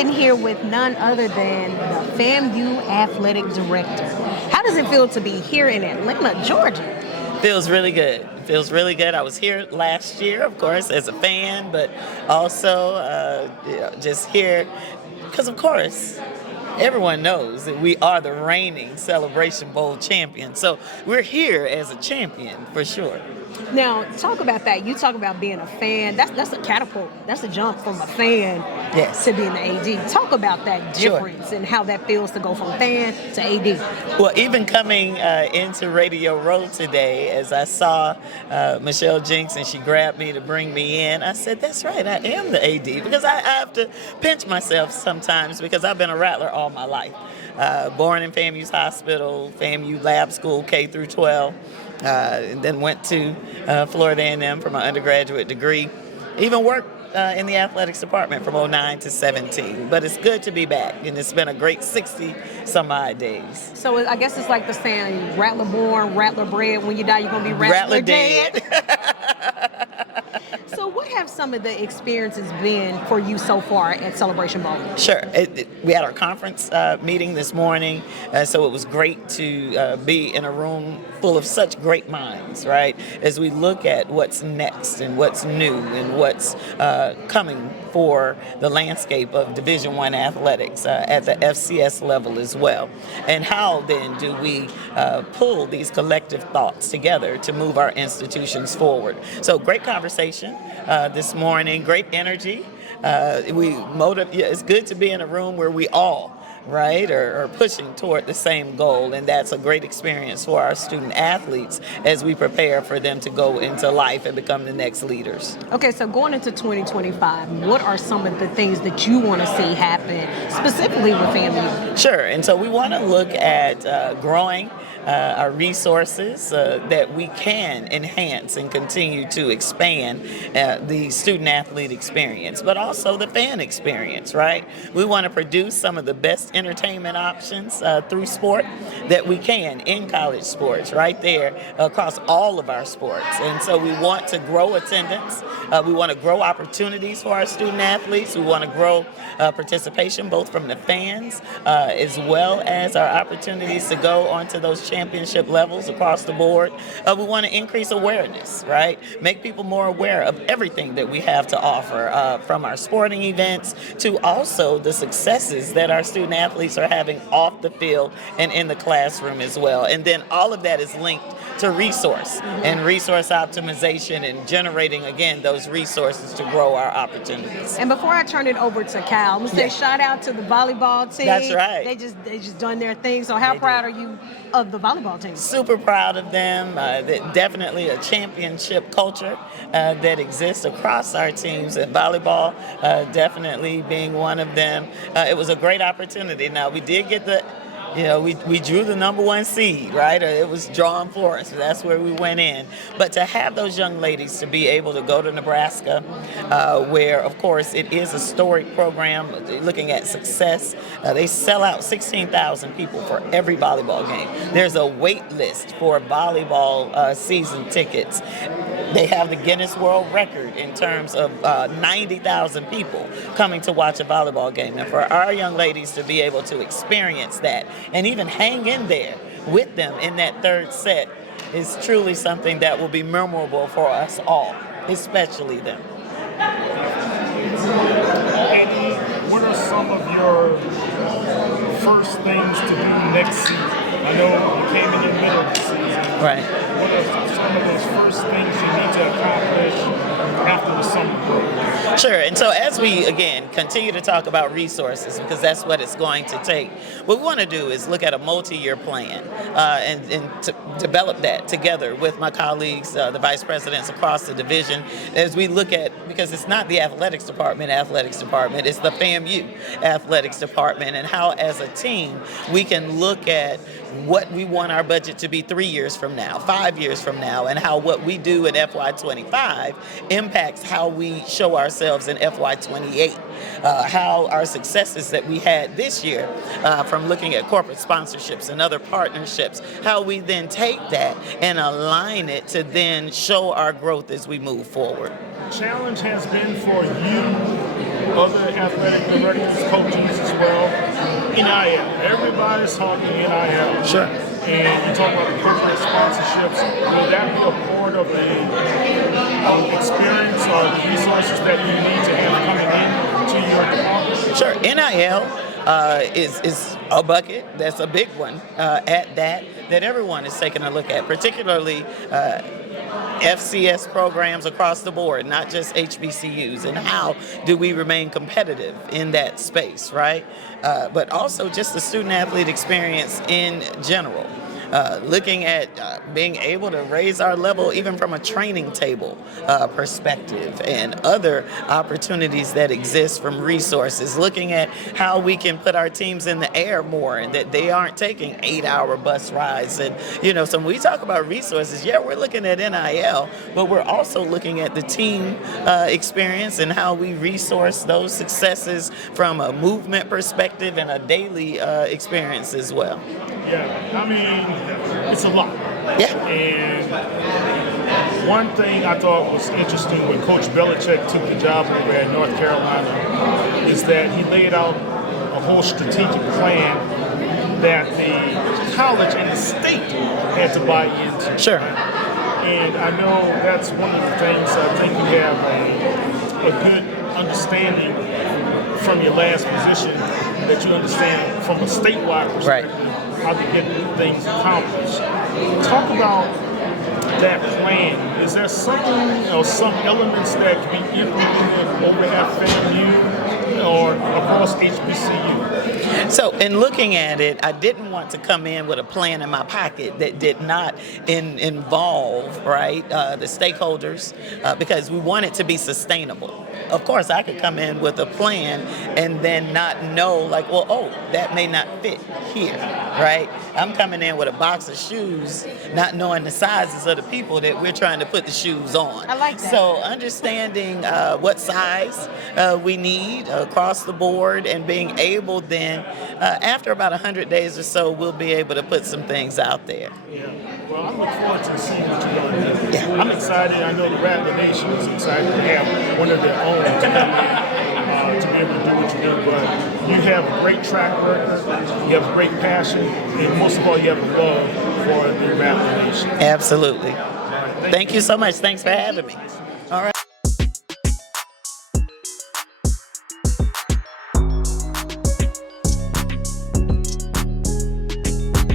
sitting here with none other than the FAMU athletic director. How does it feel to be here in Atlanta, Georgia? Feels really good. Feels really good. I was here last year, of course, as a fan, but also just here because, of course, everyone knows that we are the reigning Celebration Bowl champion. So we're here as a champion for sure. Now, talk about that. You talk about being a fan. That's a catapult. That's a jump from a fan Yes. to being the AD. Talk about that difference and how that feels to go from fan to AD. Well, even coming into Radio Row today, as I saw Michelle Jinks and she grabbed me to bring me in, I said, that's right, I am the AD. Because I have to pinch myself sometimes because I've been a Rattler all my life. Born in FAMU's hospital, FAMU lab school, K through 12. And then went to Florida A&M for my undergraduate degree. Even worked in the athletics department from 09 to 17. But it's good to be back, and it's been a great 60-some-odd days. So I guess it's like the saying, Rattler born, Rattler bred. When you die, you're going to be Rattler dead. So what have some of the experiences been for you so far at Celebration Bowl? Sure. We had our conference meeting this morning, so it was great to be in a room full of such great minds, right? As we look at what's next and what's new and what's coming for the landscape of Division I athletics at the FCS level as well. And how then do we pull these collective thoughts together to move our institutions forward? So great conversation this morning, great energy. It's good to be in a room where we all are pushing toward the same goal, and that's a great experience for our student athletes as we prepare for them to go into life and become the next leaders. Okay, so going into 2025, what are some of the things that you want to see happen specifically with FAMU? Sure, and so we want to look at growing our resources that we can enhance and continue to expand the student-athlete experience, but also the fan experience, right? We want to produce some of the best entertainment options through sport that we can in college sports, right there across all of our sports. And so we want to grow attendance. We want to grow opportunities for our student-athletes. We want to grow participation both from the fans as well as our opportunities to go onto those championship levels across the board. We want to increase awareness, right? Make people more aware of everything that we have to offer, from our sporting events to also the successes that our student athletes are having off the field and in the classroom as well. And then all of that is linked to resource and resource optimization and generating, again, those resources to grow our opportunities. And before I turn it over to Cal, I'm going to say shout out to the volleyball team. That's right. They just done their thing. So how proud are you of the volleyball team? Super proud of them. Definitely a championship culture that exists across our teams, and volleyball definitely being one of them. It was a great opportunity. Now, we did get we drew the number one seed, right? It was drawn for us. That's where we went in. But to have those young ladies to be able to go to Nebraska, where, of course, it is a storied program, looking at success. They sell out 16,000 people for every volleyball game. There's a wait list for volleyball season tickets. They have the Guinness World Record in terms of 90,000 people coming to watch a volleyball game. And for our young ladies to be able to experience that and even hang in there with them in that third set is truly something that will be memorable for us all, especially them. Eddie, what are some of your first things to do next season? I know you came in the middle of the season. Right. What are some of those first things you need to accomplish after the summer break? Sure, and so as we, again, continue to talk about resources, because that's what it's going to take, what we want to do is look at a multi-year plan and to develop that together with my colleagues, the vice presidents across the division, as we look at, because it's not the athletics department, it's the FAMU athletics department, and how as a team we can look at what we want our budget to be 3 years from now, 5 years from now, and how what we do in FY25 impacts how we show ourselves in FY28. How our successes that we had this year from looking at corporate sponsorships and other partnerships, how we then take that and align it to then show our growth as we move forward. The challenge has been for you other athletic directors, coaches as well. NIL. Everybody's talking NIL. Sure. And you talk about the corporate sponsorships. Will that be a part of the experience or the resources that you need to have coming in to your department? Sure. NIL is a bucket. That's a big one at that everyone is taking a look at, particularly FCS programs across the board, not just HBCUs, and how do we remain competitive in that space, right? But also just the student athlete experience in general. Looking at being able to raise our level even from a training table perspective and other opportunities that exist from resources, looking at how we can put our teams in the air more and that they aren't taking 8-hour bus rides. And, so when we talk about resources, yeah, we're looking at NIL, but we're also looking at the team experience and how we resource those successes from a movement perspective and a daily experience as well. Yeah, I mean, it's a lot. Yeah. And one thing I thought was interesting when Coach Belichick took the job over at North Carolina is that he laid out a whole strategic plan that the college and the state had to buy into. Sure. And I know that's one of the things I think you have a good understanding from your last position, that you understand from a statewide perspective. Right. How to get things accomplished. Talk about that plan. Is there something or some elements that can be implemented over at FAMU or across HBCU? So in looking at it, I didn't want to come in with a plan in my pocket that did not involve, right, the stakeholders, because we want it to be sustainable. Of course, I could come in with a plan and then not know, like, well, that may not fit here, right? I'm coming in with a box of shoes, not knowing the sizes of the people that we're trying to put the shoes on. I like that. So understanding what size we need across the board and being able then, after about 100 days or so, we'll be able to put some things out there. Yeah. Well, I look forward to seeing what you're going to do. Yeah. I'm excited. I know the Rattler Nation is excited to have one of their own to be able to do what you do. But you have a great track record, you have a great passion, and most of all, you have a love for the Rattler Nation. Absolutely. Thank you so much. Thanks for having me. All right.